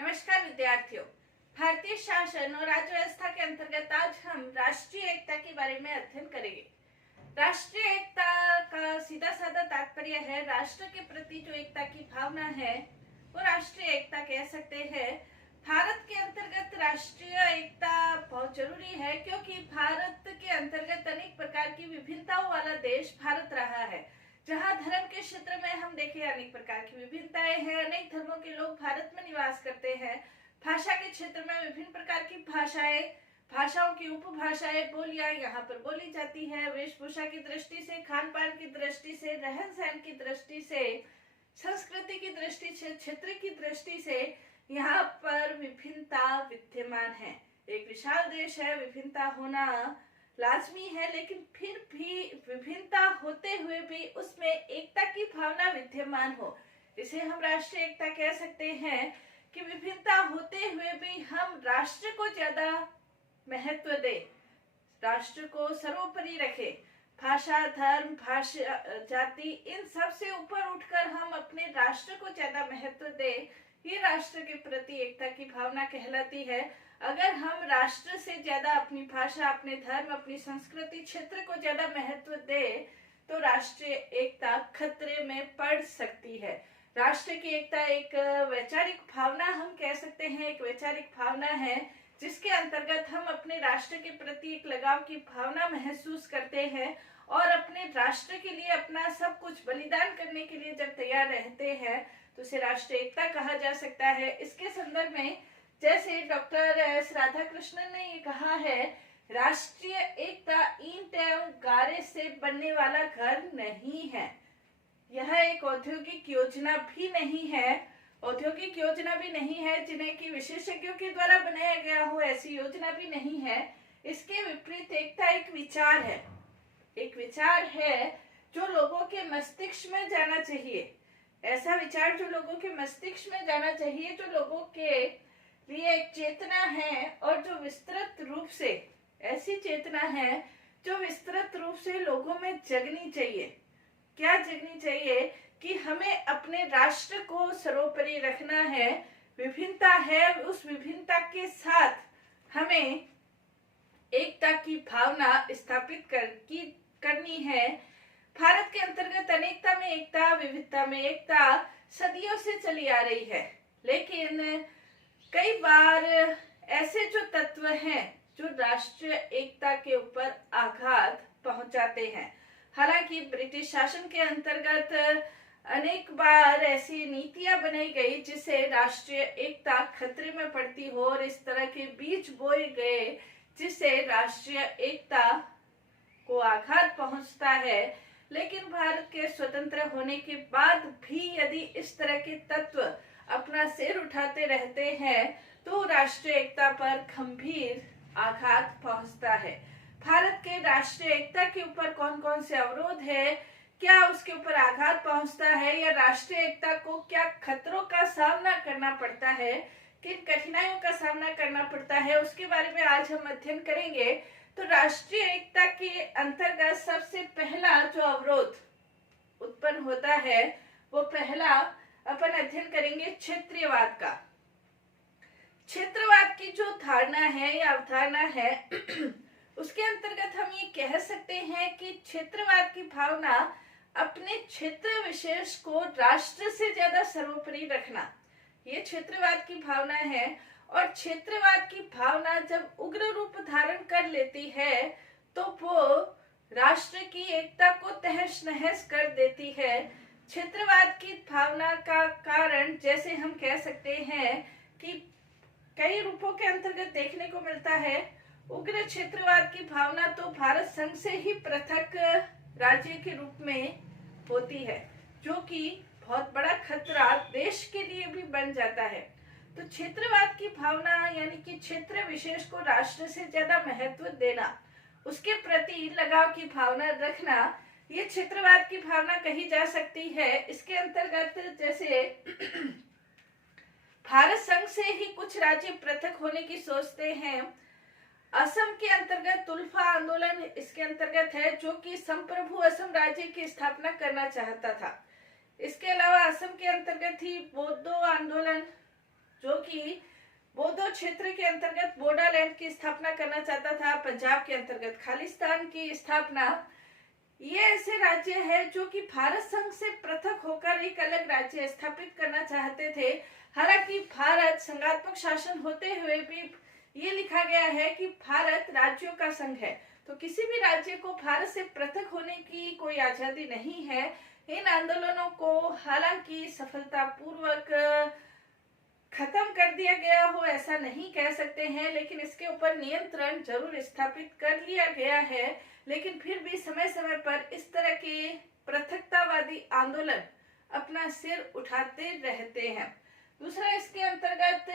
नमस्कार विद्यार्थियों। भारतीय शासन और राज्य व्यवस्था के अंतर्गत आज हम राष्ट्रीय एकता के बारे में अध्ययन करेंगे। राष्ट्रीय एकता का सीधा साधा तात्पर्य है राष्ट्र के प्रति जो एकता की भावना है वो राष्ट्रीय एकता कह सकते हैं। भारत के अंतर्गत राष्ट्रीय एकता बहुत जरूरी है क्योंकि भारत के अंतर्गत अनेक प्रकार की विभिन्नताओं वाला देश भारत रहा है। जहाँ धर्म के क्षेत्र में हम देखें अनेक प्रकार की विभिन्नताएं हैं, अनेक धर्मों के लोग भारत में निवास करते हैं। भाषा के क्षेत्र में विभिन्न प्रकार की भाषाओं की उपभाषाएं बोलियां यहाँ पर बोली जाती है। वेशभूषा की दृष्टि से, खान पान की दृष्टि से, रहन सहन की दृष्टि से, संस्कृति की दृष्टि से, क्षेत्र की दृष्टि से यहाँ पर विभिन्नता विद्यमान है। एक विशाल देश है, विभिन्नता होना लाजमी है, लेकिन फिर भी विभिन्नता होते हुए भी उसमें एकता की भावना विद्यमान हो, इसे हम राष्ट्रीय एकता कह सकते हैं। कि विभिन्नता होते हुए भी हम राष्ट्र को ज्यादा महत्व दे, राष्ट्र को सर्वोपरि रखे। भाषा, धर्म, जाति इन सब से ऊपर उठकर हम अपने राष्ट्र को ज्यादा महत्व दे, ये राष्ट्र के प्रति एकता की भावना कहलाती है। अगर हम राष्ट्र से ज्यादा अपनी भाषा, अपने धर्म, अपनी संस्कृति, क्षेत्र को ज्यादा महत्व दे तो राष्ट्रीय एकता खतरे में पड़ सकती है। राष्ट्र की एकता एक वैचारिक भावना हम कह सकते हैं, एक वैचारिक भावना है जिसके अंतर्गत हम अपने राष्ट्र के प्रति एक लगाव की भावना महसूस करते हैं और अपने राष्ट्र के लिए अपना सब कुछ बलिदान करने के लिए जब तैयार रहते हैं तो उसे राष्ट्रीय एकता कहा जा सकता है। इसके संदर्भ में जैसे डॉक्टर एस राधाकृष्णन ने ये कहा है, राष्ट्रीय एकता ईंट एवं गारे से बनने वाला घर नहीं है, यह एक औद्योगिक योजना भी नहीं है। औद्योगिक योजना भी नहीं है जिन्हें कि विशेषज्ञों के द्वारा बनाया गया हो, ऐसी योजना भी नहीं है। इसके विपरीत एकता एक विचार है, एक विचार है जो लोगों के मस्तिष्क में जाना चाहिए। ऐसा विचार जो लोगों के मस्तिष्क में जाना चाहिए, जो लोगों के लिए एक चेतना है और जो विस्तृत रूप से, ऐसी चेतना है जो विस्तृत रूप से लोगों में जगनी चाहिए। क्या जगनी चाहिए कि हमें अपने राष्ट्र को सर्वोपरि रखना है, विभिन्नता है, उस विभिन्नता के साथ हमें एकता की भावना स्थापित करनी है। भारत के अंतर्गत अनेकता में एकता, विविधता में एकता सदियों से चली आ रही है, लेकिन कई बार ऐसे जो तत्व हैं जो राष्ट्रीय एकता के ऊपर आघात पहुंचाते हैं। हालांकि ब्रिटिश शासन के अंतर्गत अनेक बार ऐसी नीतियां बनाई गई जिससे राष्ट्रीय एकता खतरे में पड़ती हो और इस तरह के बीज बोए गए जिससे राष्ट्रीय एकता को आघात पहुंचता है। लेकिन भारत के स्वतंत्र होने के बाद भी यदि इस तरह के तत्व अपना सिर उठाते रहते हैं तो राष्ट्रीय एकता पर गंभीर आघात पहुंचता है। भारत के राष्ट्रीय एकता के ऊपर कौन कौन से अवरोध है, क्या उसके ऊपर आघात पहुंचता है या राष्ट्रीय एकता को क्या खतरों का सामना करना पड़ता है, किन कठिनाइयों का सामना करना पड़ता है, उसके बारे में आज हम अध्ययन करेंगे। तो राष्ट्रीय एकता के अंतर्गत सबसे पहला जो अवरोध उत्पन्न होता है वो पहला अपन अध्ययन करेंगे क्षेत्रीयवाद का। क्षेत्रवाद की जो धारणा है या अवधारणा है उसके अंतर्गत हम ये कह सकते हैं कि क्षेत्रवाद की भावना अपने क्षेत्र विशेष को राष्ट्र से ज्यादा सर्वोपरि रखना, ये क्षेत्रवाद की भावना है। और क्षेत्रवाद की भावना जब उग्र रूप धारण कर लेती है तो वो राष्ट्र की एकता को तहस नहस कर देती है। क्षेत्रवाद की भावना का कारण जैसे हम कह सकते हैं कि कई रूपों के अंतर्गत देखने को मिलता है। उग्र क्षेत्रवाद की भावना तो भारत संघ से ही पृथक राज्य के रूप में होती है, जो कि बहुत बड़ा खतरा देश के लिए भी बन जाता है। तो क्षेत्रवाद की भावना यानी कि क्षेत्र विशेष को राष्ट्र से ज्यादा महत्व देना, उसके प्रति लगाव की भावना रखना, ये क्षेत्रवाद की भावना कही जा सकती है। इसके अंतर्गत जैसे भारत संघ से ही कुछ राज्य पृथक होने की सोचते हैं। असम के अंतर्गत तुल्फा आंदोलन इसके अंतर्गत है जो कि संप्रभु असम राज्य की स्थापना करना चाहता था। इसके अलावा असम के अंतर्गत ही बोडो आंदोलन जो कि बोडो क्षेत्र के अंतर्गत बोडोलैंड की स्थापना करना चाहता था, पंजाब के अंतर्गत खालिस्तान की स्थापना। ये ऐसे राज्य है जो कि भारत संघ से पृथक होकर एक अलग राज्य स्थापित करना चाहते थे। हालांकि भारत संघात्मक शासन होते हुए भी ये लिखा गया है कि भारत राज्यों का संघ है, तो किसी भी राज्य को भारत से पृथक होने की कोई आजादी नहीं है। इन आंदोलनों को हालांकि सफलतापूर्वक खत्म कर दिया गया हो ऐसा नहीं कह सकते हैं, लेकिन इसके ऊपर नियंत्रण जरूर स्थापित कर लिया गया है। लेकिन फिर भी समय समय पर इस तरह के पृथकतावादी आंदोलन अपना सिर उठाते रहते हैं। दूसरा इसके अंतर्गत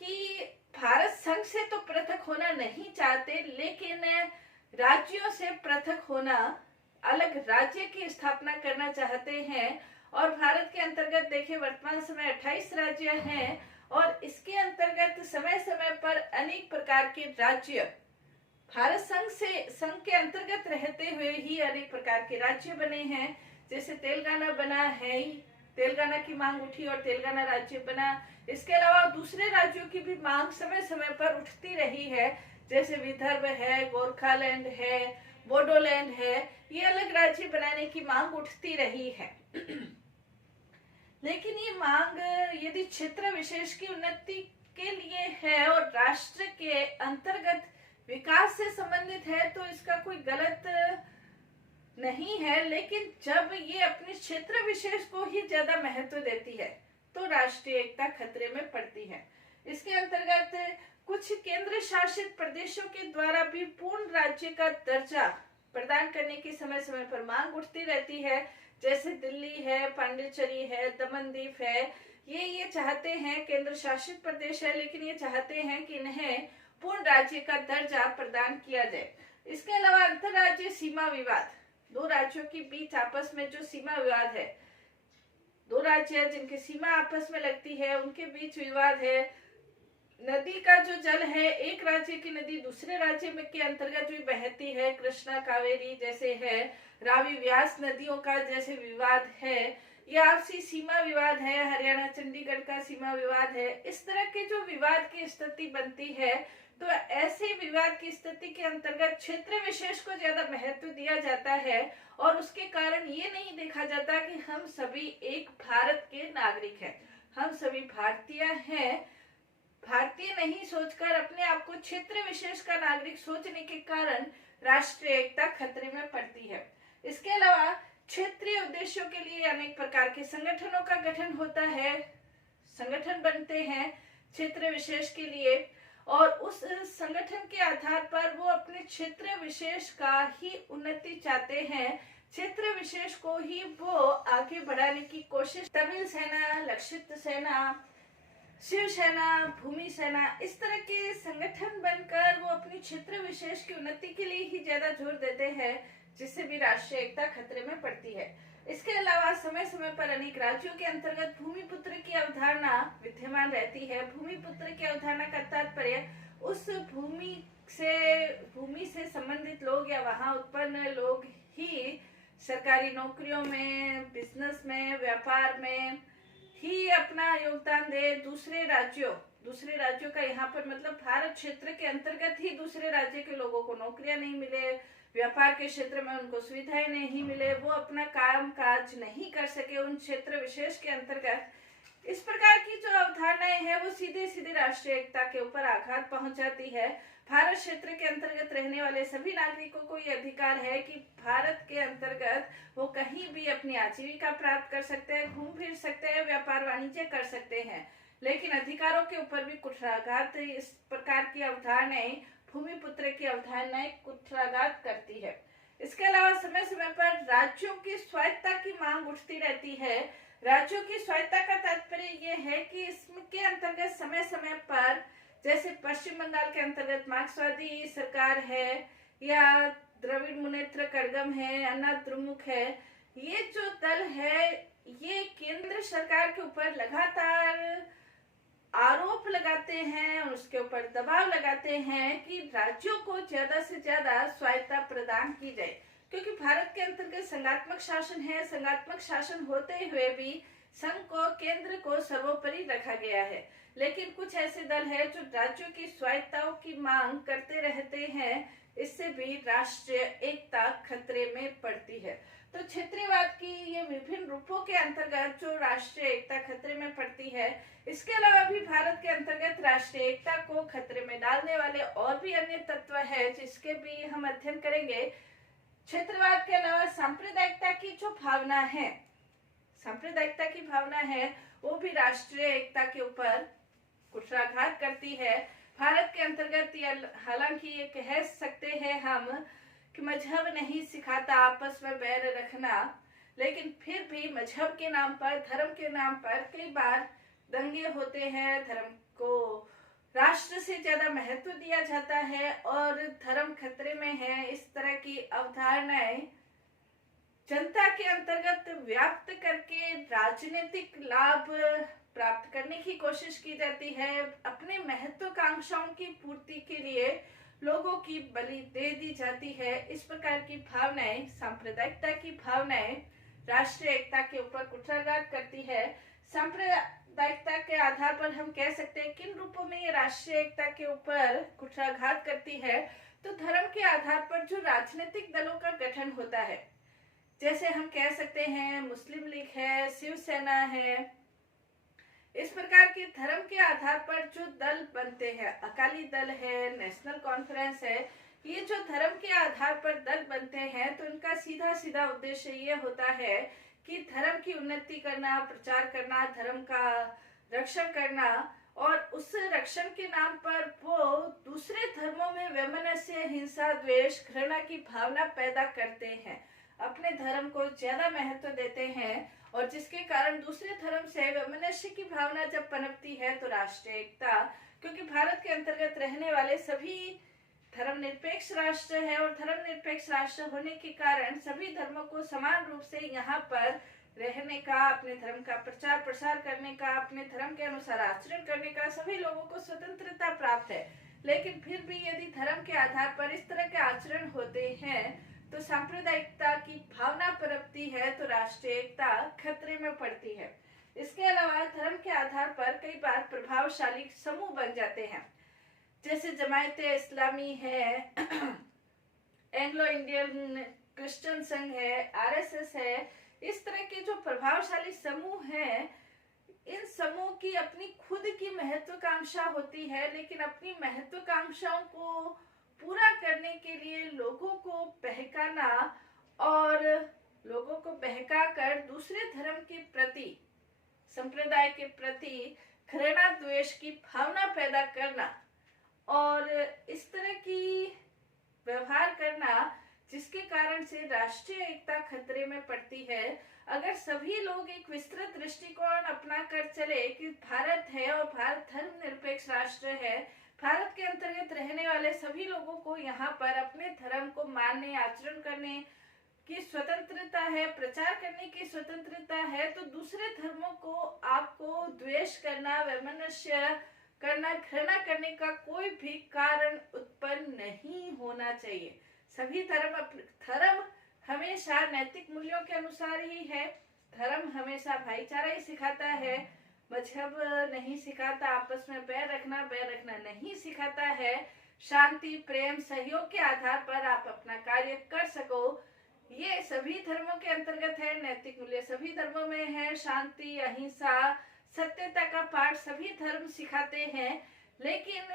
कि भारत संघ से तो पृथक होना नहीं चाहते, लेकिन राज्यों से पृथक होना, अलग राज्य की स्थापना करना चाहते हैं। और भारत के अंतर्गत देखिए वर्तमान समय 28 राज्य हैं और इसके अंतर्गत समय समय पर अनेक प्रकार के राज्य भारत संघ के अंतर्गत रहते हुए ही अनेक प्रकार के राज्य बने हैं। जैसे तेलंगाना बना है, तेलंगाना की मांग उठी और तेलंगाना राज्य बना। इसके अलावा दूसरे राज्यों की भी मांग समय समय पर उठती रही है, जैसे विदर्भ है, गोरखालैंड है, बोडोलैंड है। ये अलग राज्य बनाने की मांग उठती रही है। लेकिन ये मांग यदि क्षेत्र विशेष की उन्नति के लिए है और राष्ट्र के अंतर्गत विकास से संबंधित है तो इसका कोई गलत नहीं है। लेकिन जब ये अपने क्षेत्र विशेष को ही ज्यादा महत्व देती है तो राष्ट्रीय एकता खतरे में पड़ती है। इसके अंतर्गत कुछ केंद्र शासित प्रदेशों के द्वारा भी पूर्ण राज्य का दर्जा प्रदान करने की समय समय पर मांग उठती रहती है। जैसे दिल्ली है, पांडिचेरी है, दमनदीप है, ये चाहते हैं, केंद्र शासित प्रदेश है, लेकिन ये चाहते हैं कि इन्हें पूर्ण राज्य का दर्जा प्रदान किया जाए। इसके अलावा अंतरराज्यीय सीमा विवाद, दो राज्यों के बीच आपस में जो सीमा विवाद है, दो राज्य जिनकी सीमा आपस में लगती है उनके बीच विवाद है। नदी का जो जल है, एक राज्य की नदी दूसरे राज्य में के अंतर्गत भी बहती है, कृष्णा कावेरी जैसे है, रावी व्यास नदियों का जैसे विवाद है, या आपसी सीमा विवाद है, हरियाणा चंडीगढ़ का सीमा विवाद है। इस तरह के जो विवाद की स्थिति बनती है तो ऐसे विवाद की स्थिति के अंतर्गत क्षेत्र विशेष को ज्यादा महत्व दिया जाता है और उसके कारण ये नहीं देखा जाता कि हम सभी एक भारत के नागरिक हैं, हम सभी भारतीय हैं। भारतीय नहीं सोचकर अपने आप को क्षेत्र विशेष का नागरिक सोचने के कारण राष्ट्रीय एकता खतरे में पड़ती है। इसके अलावा क्षेत्रीय उद्देश्यों के लिए अनेक प्रकार के संगठनों का गठन होता है, संगठन बनते हैं क्षेत्र विशेष के लिए और उस संगठन के आधार पर वो अपने क्षेत्र विशेष का ही उन्नति चाहते हैं, क्षेत्र विशेष को ही वो आगे बढ़ाने की कोशिश। तमिल सेना, लक्षित सेना, शिवसेना, भूमि सेना, इस तरह के संगठन बनकर वो अपनी क्षेत्र विशेष की उन्नति के लिए ही ज्यादा जोर देते हैं, जिससे भी राष्ट्रीय एकता खतरे में पड़ती है। इसके अलावा समय समय पर अनेक राज्यों के अंतर्गत भूमिपुत्र की अवधारणा विद्यमान रहती है। भूमिपुत्र की अवधारणा का तात्पर्य उस भूमि से संबंधित लोग या वहां उत्पन्न लोग ही सरकारी नौकरियों में, बिजनेस में, व्यापार में ही अपना योगदान दे। दूसरे राज्यों का यहाँ पर मतलब भारत क्षेत्र के अंतर्गत ही दूसरे राज्य के लोगों को नौकरियां नहीं मिले, व्यापार के क्षेत्र में उनको सुविधाएं नहीं मिले, वो अपना काम काज नहीं कर सके उन क्षेत्र विशेष के अंतर्गत। इस प्रकार की जो अवधारणाएं हैं वो सीधे सीधे राष्ट्रीय एकता के ऊपर आघात पहुंचाती है। भारत क्षेत्र के अंतर्गत रहने वाले सभी नागरिकों को ये अधिकार है कि भारत के अंतर्गत वो कहीं भी अपनी आजीविका प्राप्त कर सकते हैं, घूम फिर सकते हैं, व्यापार वाणिज्य कर सकते हैं, लेकिन अधिकारों के ऊपर भी कुठाराघात, इस प्रकार की अवधारणाएं, भूमिपुत्र की अवधारणाएं कुठाराघात करती है। इसके अलावा समय समय पर राज्यों की स्वायत्ता की मांग उठती रहती है। राज्यों की स्वायत्ता का तात्पर्य यह है कि इसके अंतर्गत समय समय पर, जैसे पश्चिम बंगाल के अंतर्गत मार्क्सवादी सरकार है या द्रविड़ मुनेत्र कड़गम है, अन्ना द्रमुक है, ये जो दल है ये केंद्र सरकार के ऊपर लगातार आरोप लगाते हैं और उसके ऊपर दबाव लगाते हैं कि राज्यों को ज्यादा से ज्यादा स्वायत्ता प्रदान की जाए, क्योंकि भारत के अंतर्गत संघात्मक शासन है। संघात्मक शासन होते हुए भी संघ को, केंद्र को सर्वोपरि रखा गया है। लेकिन कुछ ऐसे दल हैं जो राज्यों की स्वायत्तता की मांग करते रहते हैं। इससे भी राष्ट्रीय एकता खतरे में पड़ती है। तो क्षेत्रीयवाद की ये विभिन्न रूपों के अंतर्गत जो राष्ट्रीय एकता खतरे में पड़ती है, इसके अलावा भी भारत के अंतर्गत राष्ट्रीय एकता को खतरे में डालने वाले और भी अन्य तत्व है जिसके भी हम अध्ययन करेंगे। क्षेत्रवाद के अलावा सांप्रदायिकता की जो भावना है, सांप्रदायिकता की भावना है, वो भी राष्ट्रीय एकता के ऊपर कुठाराघात करती है। भारत के अंतर्गत हालांकि ये कह सकते हैं हम कि मजहब नहीं सिखाता आपस में बैर रखना, लेकिन फिर भी मजहब के नाम पर, धर्म के नाम पर कई बार दंगे होते हैं। धर्म को राष्ट्र से ज्यादा महत्व दिया जाता है और धर्म खतरे में है, इस तरह की अवधारणाएं जनता के अंतर्गत व्याप्त करके राजनीतिक लाभ प्राप्त करने की कोशिश की जाती है। अपने महत्वाकांक्षाओं की पूर्ति के लिए लोगों की बलि दे दी जाती है। इस प्रकार की भावनाएं, सांप्रदायिकता की भावनाएं राष्ट्रीय एकता के ऊपर कुठाराघात करती है। सांप्रदायिकता के आधार पर हम कह सकते हैं किन रूपों में ये राष्ट्रीय एकता के ऊपर कुठाराघात करती है। तो धर्म के आधार पर जो राजनीतिक दलों का गठन होता है, जैसे हम कह सकते हैं मुस्लिम लीग है, शिवसेना है, इस प्रकार के धर्म के आधार पर जो दल बनते हैं, अकाली दल है, नेशनल कॉन्फ्रेंस है, ये जो धर्म के आधार पर दल बनते हैं तो इनका सीधा सीधा उद्देश्य ये होता है कि धर्म की उन्नति करना, प्रचार करना, धर्म का रक्षण करना, और उस रक्षण के नाम पर वो दूसरे धर्मों में वैमनस्य, हिंसा, द्वेष, घृणा की भावना पैदा करते हैं, अपने धर्म को ज्यादा महत्व देते हैं, और जिसके कारण दूसरे धर्म से वैमनस्य की भावना जब पनपती है तो राष्ट्रीय एकता, क्योंकि भारत के अंतर्गत रहने वाले सभी धर्मनिरपेक्ष राष्ट्र है और धर्मनिरपेक्ष राष्ट्र होने के कारण सभी धर्मों को समान रूप से यहाँ पर रहने का, अपने धर्म का प्रचार प्रसार करने का, अपने धर्म के अनुसार आचरण करने का सभी लोगों को स्वतंत्रता प्राप्त है। लेकिन फिर भी यदि धर्म के आधार पर इस तरह के आचरण होते हैं तो सांप्रदायिकता की भावना पनपती है, तो राष्ट्रीय एकता खतरे में पड़ती है। इसके अलावा धर्म के आधार पर कई बार प्रभावशाली समूह बन जाते हैं, जैसे जमायते इस्लामी है, एंग्लो इंडियन क्रिश्चियन संघ है, आरएसएस है। इस तरह के जो प्रभावशाली समूह हैं, इन समूह की अपनी खुद की महत्वाकांक्षा होती है, लेकिन अपनी महत्वाकांक्षाओं को पूरा करने के लिए लोगों को बहकाना और लोगों को बहकाकर दूसरे धर्म के प्रति, संप्रदाय के प्रति घृणा, द्वेष की भावना पैदा करना और इस तरह की व्यवहार करना, जिसके कारण से राष्ट्रीय एकता खतरे में पड़ती है। अगर सभी लोग एक विस्तृत दृष्टिकोण अपना कर चले कि भारत है और भारत धर्मनिरपेक्ष राष्ट्र है, भारत के अंतर्गत रहने वाले सभी लोगों को यहाँ पर अपने धर्म को मानने, आचरण करने की स्वतंत्रता है, प्रचार करने की स्वतंत्रता है, तो दूसरे धर्मों को आपको द्वेष करना, वैमनस्य करना, घृणा करने का कोई भी कारण उत्पन्न नहीं होना चाहिए। सभी धर्म हमेशा नैतिक मूल्यों के अनुसार ही है। धर्म हमेशा भाईचारा ही सिखाता है, मजहब नहीं सिखाता आपस में बैर रखना नहीं सिखाता है। शांति, प्रेम, सहयोग के आधार पर आप अपना कार्य कर सको, ये सभी धर्मों के अंतर्गत है। नैतिक मूल्य सभी धर्मों में है। शांति, अहिंसा, सत्यता का पाठ सभी धर्म सिखाते हैं। लेकिन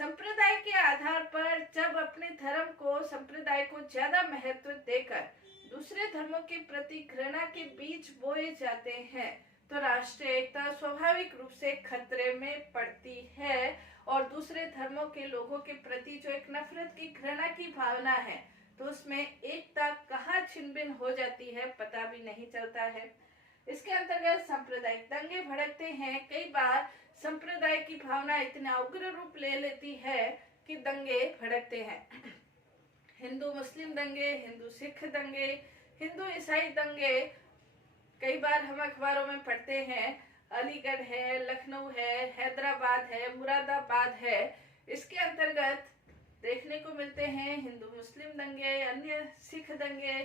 संप्रदाय के आधार पर जब अपने धर्म को, संप्रदाय को ज्यादा महत्व देकर दूसरे धर्मों के प्रति घृणा के बीज बोए जाते हैं तो राष्ट्रीय एकता स्वाभाविक रूप से खतरे में पड़ती है और दूसरे धर्मों के लोगों के प्रति जो एक नफरत की, घृणा की भावना है, तो उसमें एकता कहाँ छिन-भिन्न हो जाती है पता भी नहीं चलता है। इसके अंतर्गत सांप्रदायिक दंगे भड़कते हैं। कई बार संप्रदाय की भावना इतना उग्र रूप ले लेती है कि दंगे भड़कते हैं। हिंदू मुस्लिम दंगे, हिंदू सिख दंगे, हिंदू ईसाई दंगे कई बार हम अखबारों में पढ़ते हैं। अलीगढ़ है, लखनऊ है, हैदराबाद है, मुरादाबाद है, इसके अंतर्गत देखने को मिलते हैं हिंदू मुस्लिम दंगे, अन्य सिख दंगे,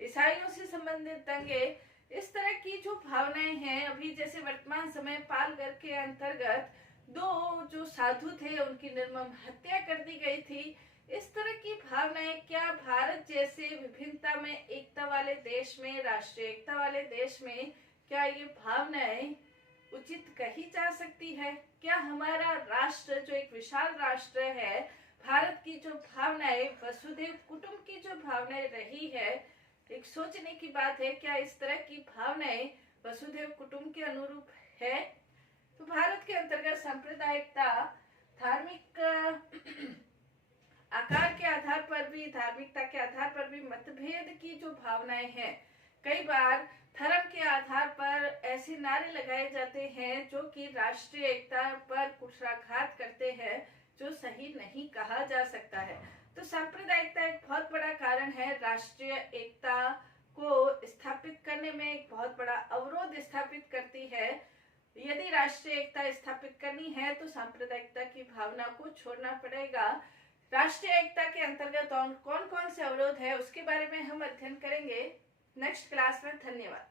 ईसाइयों से संबंधित दंगे। इस तरह की जो भावनाएं हैं, अभी जैसे वर्तमान समय पालघर के अंतर्गत दो जो साधु थे उनकी निर्मम हत्या कर दी गई थी, इस तरह की भावनाएं क्या भारत जैसे विभिन्नता में एकता वाले देश में, राष्ट्रीय एकता वाले देश में, क्या ये भावनाएं उचित कही जा सकती है? क्या हमारा राष्ट्र जो एक विशाल राष्ट्र है, भारत की जो भावनाएं, वसुधैव कुटुंब की जो भावनाएं रही है, एक सोचने की बात है, क्या इस तरह की भावनाएं वसुधैव कुटुंब के अनुरूप है? तो भारत के अंतर्गत सांप्रदायिकता धार्मिक आकार के आधार पर भी, धार्मिकता के आधार पर भी मतभेद की जो भावनाएं हैं, कई बार धर्म के आधार पर ऐसे नारे लगाए जाते हैं जो कि राष्ट्रीय एकता पर कुठाराघात करते हैं, जो सही नहीं कहा जा सकता है। तो सांप्रदायिकता एक बहुत बड़ा कारण है, राष्ट्रीय एकता को स्थापित करने में एक बहुत बड़ा अवरोध स्थापित करती है। यदि राष्ट्रीय एकता स्थापित करनी है तो सांप्रदायिकता की भावना को छोड़ना पड़ेगा। राष्ट्रीय एकता के अंतर्गत कौन कौन से अवरोध है उसके बारे में हम अध्ययन करेंगे नेक्स्ट क्लास में। धन्यवाद।